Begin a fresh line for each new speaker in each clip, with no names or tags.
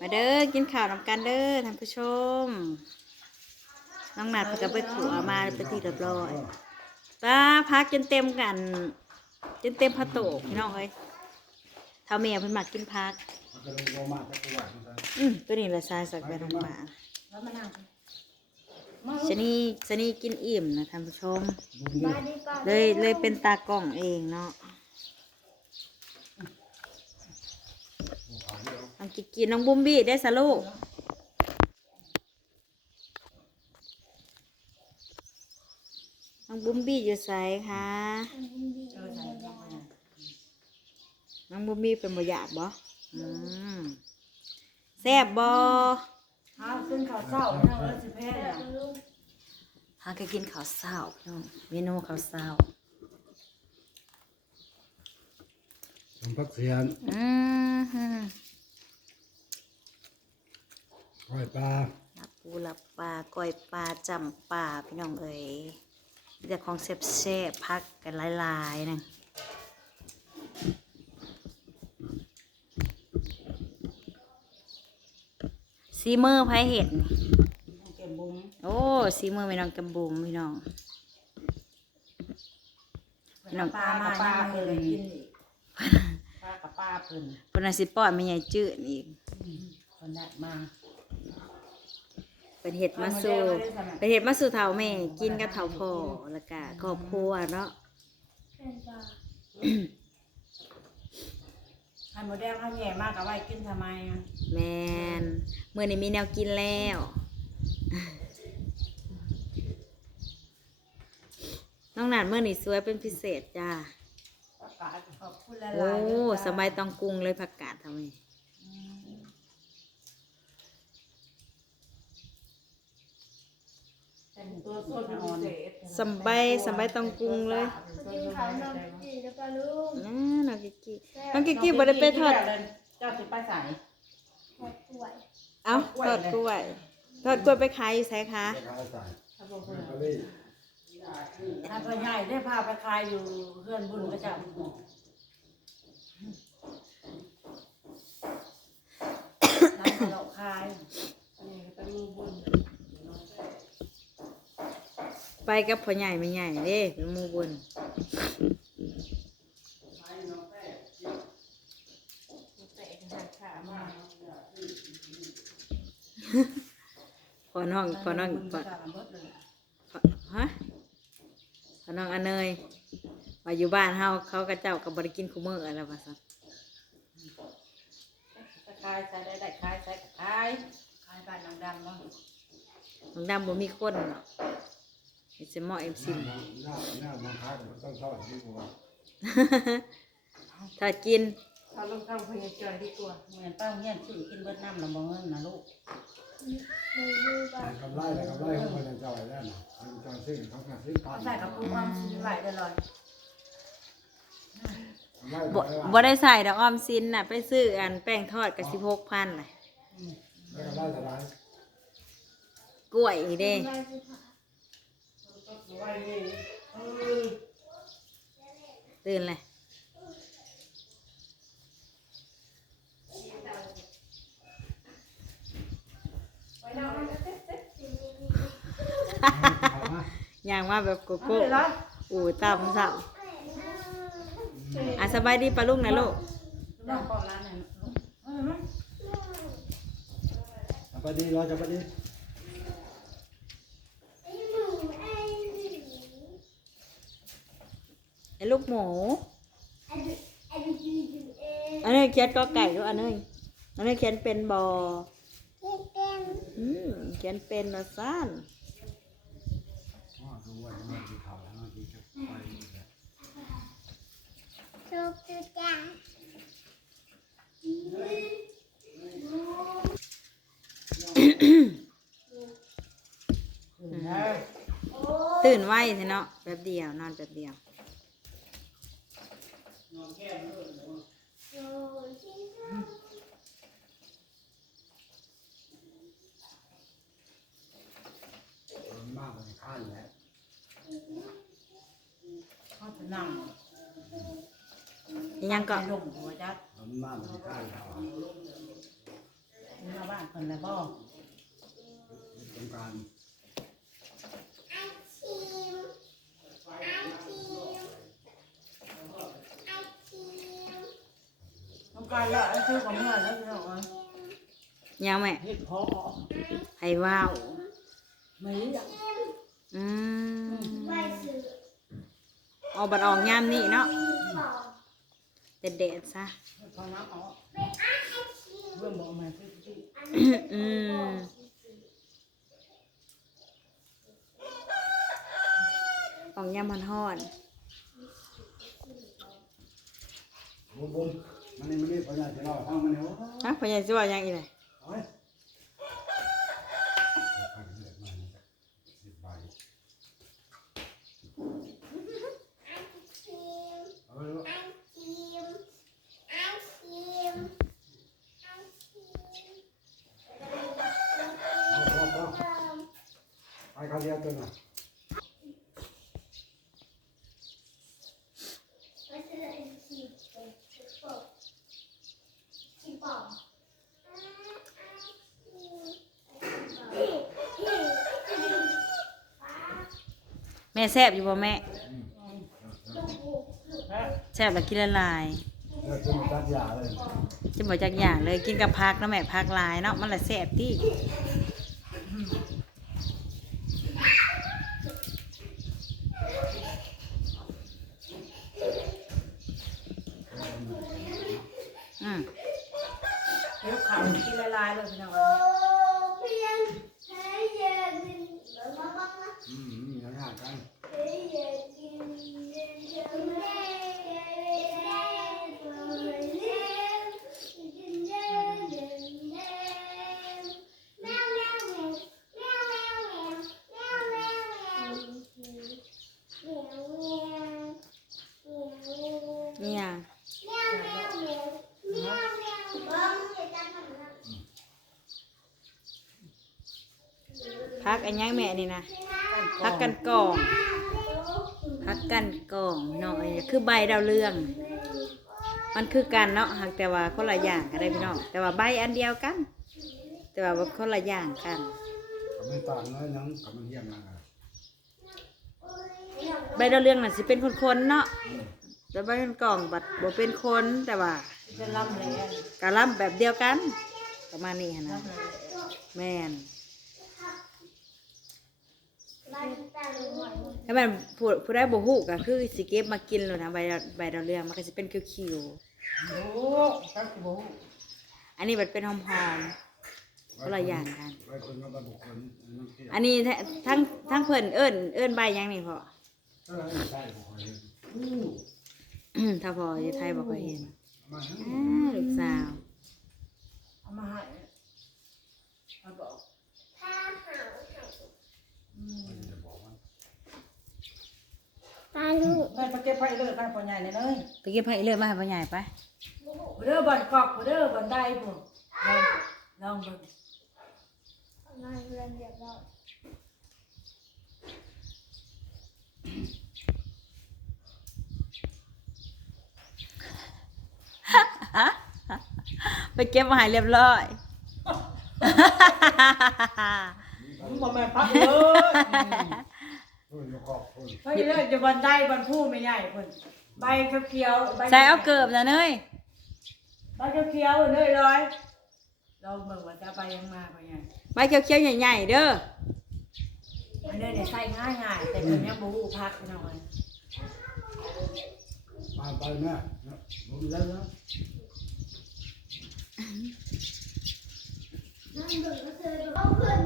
มาเด้อกินข้าวนำกันเด้อท่านผู้ชมน้องหนัดเพิ่นก็ไปขัวมาไปที่เรียบร้อยป้าพักจนเต็มกัน จนเต็มพระโตกพี่น้องเอ้ยเท่าเมียเพิ่นมักกินพัก
มันก็น
อืมตัวนี้ละทรายสักแบบของป่า
แล้วมา
ชนีชนีกินอิ่มนะท่านผู้ชม เลยเลยเป็นตากล้องเองเนาะ น้องกิกกินน้องบุ้มบี้ได้สะลูกน้องบุ้มบี้อยู่ไสคะ
เออใส่ลงไป
น้องบุ้มบี้เป็นบ่อยากบ่อืมแซ่บบ่
ข้าวซึ่งข้าวเศร้าเนาะแล้วสิแพ้เนี่ย
หาก็กินข้าวเช้าพี่น้องเมนูข้าวเช้า
สมพักเสียน
อืมฮึ
ก้อยปลา
ลับปูลับปลาก้อยปลาจำปลาพี่น้องเอ๋ยมีแต่ของแซ่บๆพักกันหลายๆนะซีเมอร์ไผเห็ดนี่
เก็บบุ้ง
โอ้ซีเมอร์ไม่น้องกำบุมพี่น้อง
น้ำปลามาปลาเพิ่นกินอีกปลากับปลาเพิ่น
เพนนาสิป้อนไม่ใหญ่จืดอีก
คนได้มา
เป็นเห็ดมาสู่เป็นเห็ดมาสู่เท่าแม่ กินกับเท่าพ่อแล้วก็ครอบครัวเนาะ
ให้หมดแดงเขาแย่มากกับไว้กินทำไมอะ
แมนเมื่อนี้มีแนวกินแล้วน้องหนานเมื่อนี้สวยเป็นพิเศษจ้า
ประกาศขอบคุณหลายๆ
โอ้
เด้อจ้า
สบายตองกรุงเลยผักกาดทำไม
ต่งตัวสดอ่อน
สบายสบายตองกรุงเลย
กินข้าวนมจีแล้วก็ลุง
นะน้องกิกกี้น้องกิกกี้บ่ได้ไปทอด
เจ้าสิไปใส่
หดป่วย
เอ้าทอดกล้วยทอดกล้วยไปขายอยู่ไสคะ
แม่ค้าใส่
ถ้าบอก
แม่
เพิ่น
กะลี่
ถ้าพ่อใหญ่ได้พาไปขายอยู่เพื่อนบุญก็จะร้านเราขาย
ไปกับพ่อใหญ่ไม่ใหญ่เด้เป็นหมู่บุญพอน้องพอน้องพอพอฮะพอน้องอันเนยว่าอยู่บ้านเฮาเขากระเจ้ากับบริกินคุมื้ออะไรวะสั
ขายใช้ได้ได้ขายใช้ขายขายบ้านน้องดำเนาะ
น้องดำบ่มีคนเนาะ มีแต่หม้อเอ็มซิม
หน้าหน้าบางครั้งมันต้องทอดดีกว่า
ถ้ากิน
เอาลูกเข้าพยาจอยดีกว่าเหมือนป้าเงี้ยซื้อกินเบิดน้ำละบ่เงินนะลูก
ในยูบ้า
แต่กำไรแต่กำไรของมันจะจ่อยแล้วนะมันจะซื้อเขาก็ซื้อพัน
ใส่กับปูความซื้อไหวได้เลย
บ่บ่ได้ใส่ดอกออมสินน่ะ ไปซื้ออันแป้งทอดกับสิบหกพันน่ะ
แล้วก็ได้สบาย
กล้วยอีกเด้
ไม่สิค่ะ
ตื่นเลยอย่างว่าแบบโกโก้อูตามสับอะสบายดีปะลุงนะลูก
น้องก่อนร้านเนี่ยเออมั้ย
จะไปดีรอจะไปดี
ไอ้ ลูกหมูอันนี้เขียนก็ไก่ด้วยอันนี้อันนี้เขียนเป็นบออืมเขียนเป็นนะสั้น
ว่าดูว่ามันดีเขาแล้วมันดีจะไป
ชุบจุจัง
เออ
ตื่นไวใช่เนาะแป๊บเดียวนอนแป๊บเดียว
โอ้กินข้าว
มันมากกว่าข้านแล้ว
เขาจะนั่ง
อีกอยังก็
ลงหัวจัด
มันมากกว่าข้านแล้ว
นคนละบ่
สงกราร
ต้องการละอันคือของเมื่อแล้วพี่น้องเอ้ย
ยังแม่
เฮ็ดพอ
ให้ว้าว
ไม่ อยาก
อืมเอาบัดออกยามนี้เนาะเด็ดเด็ดๆซะ
พอน้ำออกเรื่องบอกมาที่ที่
อืมออกยามมันฮอน
บุ้มบุ้มมันนี่มันนี่พญาจะเล่าฟังมันเนี่ย
ฮะพ่อใหญ่สิว่าหยังอีได
เอาไว้เอาเลือดมาเนี่ยสิบใบเอาไว้ลูกเอาพอพอไปเขาเรียก ตัวน่ะ
แม่แซ่บอยู่บ่แม่แซ่บแล้วกินละลาย
เลือดจนตัดยาเลย
จะบอกจากอย่างเลยกินกับพักเนาะแม่พักหลายเนาะมันละแซ่บที่อืม
เดี๋ยวขาวกินละลายเลยพี่น้องเอ้ย
อืมอืมอย่างห่างกัน
นี่ยังพัก อันยังแม่นี่นะพักกันกองพักกันกองเนาะอันนี้คือใบดาวเรือง มันคือกันเนาะหากแต่ว่าคนละอย่างกันได้พี่น้องแต่ว่าใบอันเดียวกัน แต่ว่าคนละอย่างกัน
ก็ไม่ต่างน้อยนังกับมันเยี่ยมนะ
ใบดาวเรืองน่ะสิเป็นคนๆเนาะแต่ใบกันกองบัดบ่เป็นคนแต่ว่า
จะล่ำเลยอัน
กะลำแบบเดียวกัน ประมาณนี้หั้นนะ
ล่ำเลย
แม่น ถ้ามันผู้ผู้ได้บ่ฮู้ก็คือสิเก็บมากินเลยนะใบดาวใบดาวเรืองมันก็สิเป็นเขียว
โอ้ตั้งสิบโอ้
ๆอันนี้มันเป็นหอมๆคนละอย่างกัน
ไว้คนมาบรรบุคคลน้ำเกลือ
อันนี้แท้ทั้งทั้งเพิ่นเอิ้นเอิ้นใบหยังนี่พ่อ
ก็เลยใช่บุคคลเลยอู้
ถ้าพออยู่ไทยบ่ค่อยเห็น
มาทั้ง
อ่าลูกสาว
เอามาให้เอาบอก
จะบอกว่า
ตาลูก
ไปไปเก็บไผ่เลิกไปพ่อใหญ่เลยเลย
ไปเก็บให้เลือดมาให้พ่อใหญ่ไป
บ่เด้อบันกอกบ่เด้อบันไดพุ่นลองลองเบิ่ง
นอนเรียนเรียบร้อย
ไปเก็บมาให้เรียบร้อย
มึงบ่แม่นพักเลย
พูดยกขอบพูด
ไปเลิกจะบันไดบันผู้ไม่ใหญ่พุ่นใบเขียวๆใบ
ใส่เอาเกิบนะเนย
ใบเขียวๆเลยร้อยลองเบิ่งว่าจะไปยังมาพ่อใหญ่
ใบเขียวๆใหญ่ๆเด้อ
อันนี้เนี่ยใส่ง่ายง่ายๆแต่เพิ่นยังบ่ฮู้พักหน่อย
มาไปแม่ผมแล้วนะ
นั่งดูก็เธอดูเอาเพื่อน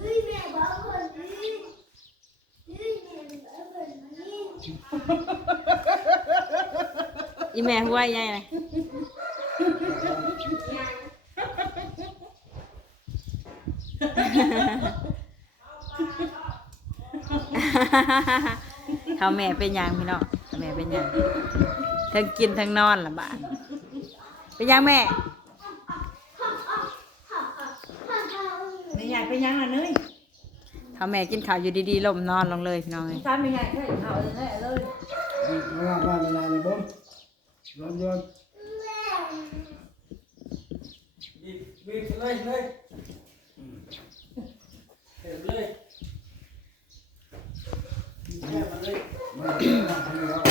เฮ้ยแม่บอกเพื่อนนี่เฮ้ยแม่บอกเพื่อนนี่
อี แม่หัวใหญ่เลยเท่าแม่เป็นหยังพี่น้องเท่าแม่เป็นหยังทั้งกินทั้งนอนละบ้านเป็นหยังแม่
ๆไม่ใหญ่ไปยังล่ะเนย
เท่าแม่กินข้าวอยู่ดีๆลมนอนลงเลยพี่น้องเลย
ตามไม่ใหญ่แค่เขาเลยเลย
ว่าว่าไม่นานเลยบุ้มย้อนย้อน
แม่
เลยเลยเต็มเลยแม่มา เลยมาเลยมาทำแล้ว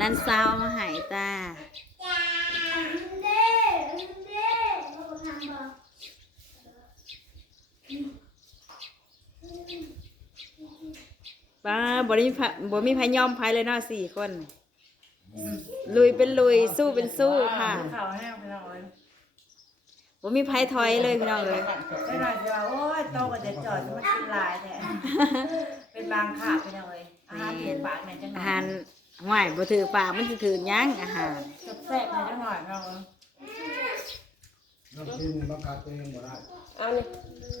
ร้านซาวมาใหายตา
เด้เด้เขาบอกทำบอก
ป้าบ่ได้มีไผบ่มีไผยอมไผเลยเนาะสี่คน ลุยเป็นลุยสู้เป็นสู้ค่ะ
ข่าวแห้งพี่น้องเอ้ย
บ่มีไผถอยเลยพี่น้องเลย
ได้หน่อยเดียวโอ้ยโตก็จะจอดจะมากินลายแท้เป็นบางขาพี่น้องเอ้ยอาหารที่ปากไหนจังห
อา
น่
หารห่วยบ่ถือปากมันสิถือหยังอาหาร
แซ่บๆหน่อยจังหน่อยพี่น้องเอ้ย
น้ำกินบังคับตัวเองบ่ได้
เอานี่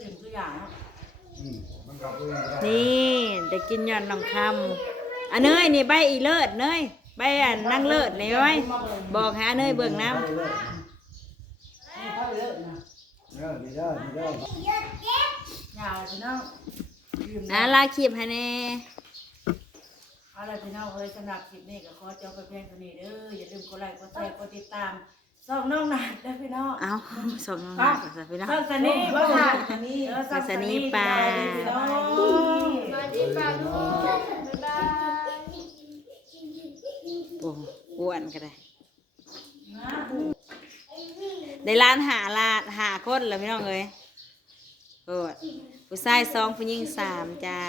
สิ่งทุกอย่างเนาะ
อืมบังคับตัวเองบ่ได้
นี่ได้กินย้อนน้องคำอันเนยนี่ใบอีเลิศเนยใบอันนั่งเลิศนี่ไว้บอกให้อันเนยเบิ่งน้ำ
เลิกเลิกนะเลิกเลิกเลิก
ยาวพี่น้องยืม
อะลาคลิปให้แน่
เอาล่ะไรพี่น้องเอ้ยสำหรับคลิปนี้ก็ขอจบไปเพียงเท่านี้เด้ออย่าลืมกดไลค์กดแชร์กดติดตาม ส่องน้องหนักเด้อพี่น้อง
เอาส่งน้องมาก่อนสิพี่น้อง
ส่องสนีบ่ค่ะเออส่อง
สนีปลา
พี่น้อง
มาดีปลาลูกบ๊ายบาย
โอ้อ้วนก็ได้ ได้ล้านหาลาดหาคนแล้วพี่น้องเอ้ยโอ้ยผู้ชายสองผู้หญิงสามจ้า